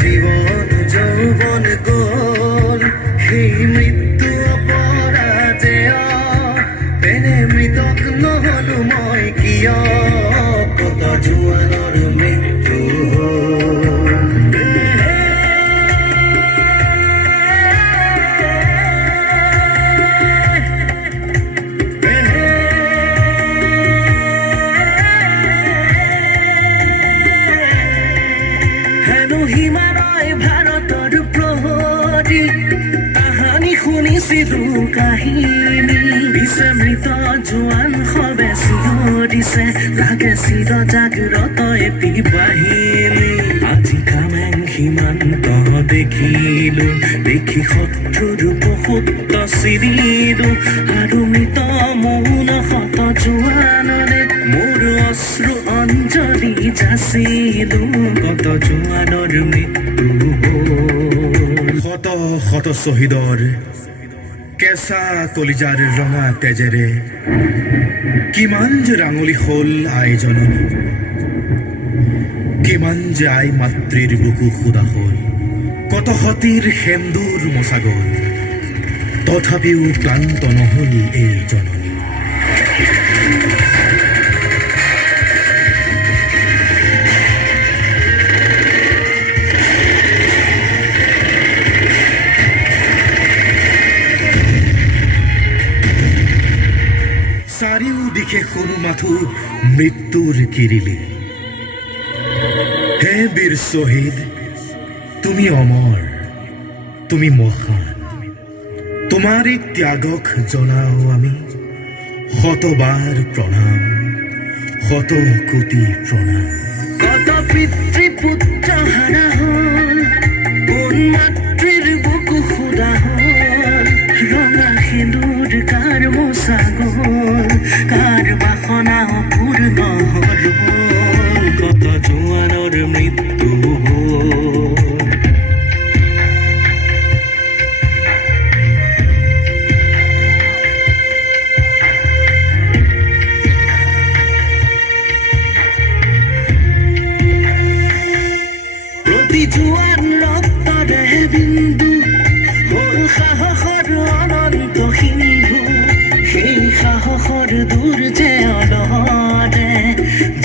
জীবন যৌবন গোল সেই মৃত্যু অপৰাজেয় তেনে মৃতক নহলো মই কিয় কত জোৱানৰ মৃত্যু হেনো হিমালয় ভাৰতৰ প্ৰহৰী কাহানী শুনিছিলো কাহিনী পিছে মৃত জোৱান সবে চিঞৰিছে লাগে চিৰ জাগ্ৰত এটি বাহিনী আজি কামেং সীমান্ত দেখিলো দেখি শত্ৰুৰ বহুত চিৰিলো আৰু মৃত মৌন শত জোৱানৰে মোৰ অশ্ৰু অঞ্জলি যাচিলো কত জোৱানৰ মৃত্যু শত শত শ্বহীদৰ কেঁচা কলিজাৰ ৰঙা তেজেৰে কিমান যে ৰাঙলী হল আই জননী কিমান যে আই মাতৃৰ বুকু সুদা হল কত সতীৰ সেন্দুৰ মচা গল তথাপিও ক্লান্ত নহল এই জননী চাৰিও দিশে শুনো মাথো মৃত্যুৰ কিৰিলি হে বীৰ শ্বহীদ তুমি অমৰ তুমি মহান তোমাৰ এই ত্যাগক জনাও আমি শতবাৰ প্ৰণাম শত কোটি প্ৰণাম কত পিতৃ পুত্ৰ হাৰা হল কোন মাতৃৰ বুকু সুদা হল ৰঙা সেন্দুৰ কাৰ মোচা গল কাৰ বাসনা অপূৰ্ণ হল কত জোৱানৰ মৃত্যু প্ৰতি জোৱান ৰক্তৰে বিন্দু হল সাহসৰ অনন্ত সিন্ধু সেই সাহসৰ দূৰ যে অলৰে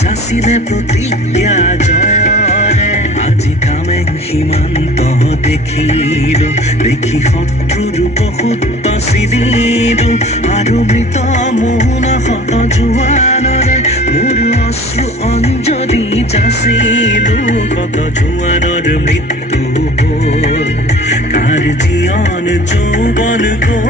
যাচিলে প্ৰতিজ্ঞা জয়ৰে আজি কামেং সীমান্ত দেখিলো দেখি শত্ৰুৰ বহুত চিৰিলো আৰু মৃত মোহন শত জোৱানৰে মোৰ অশ্ৰু অঞ্জলি যাচিলো কত জোৱানৰ মৃত্যু হল কাৰ জীয়ন যৌৱন গল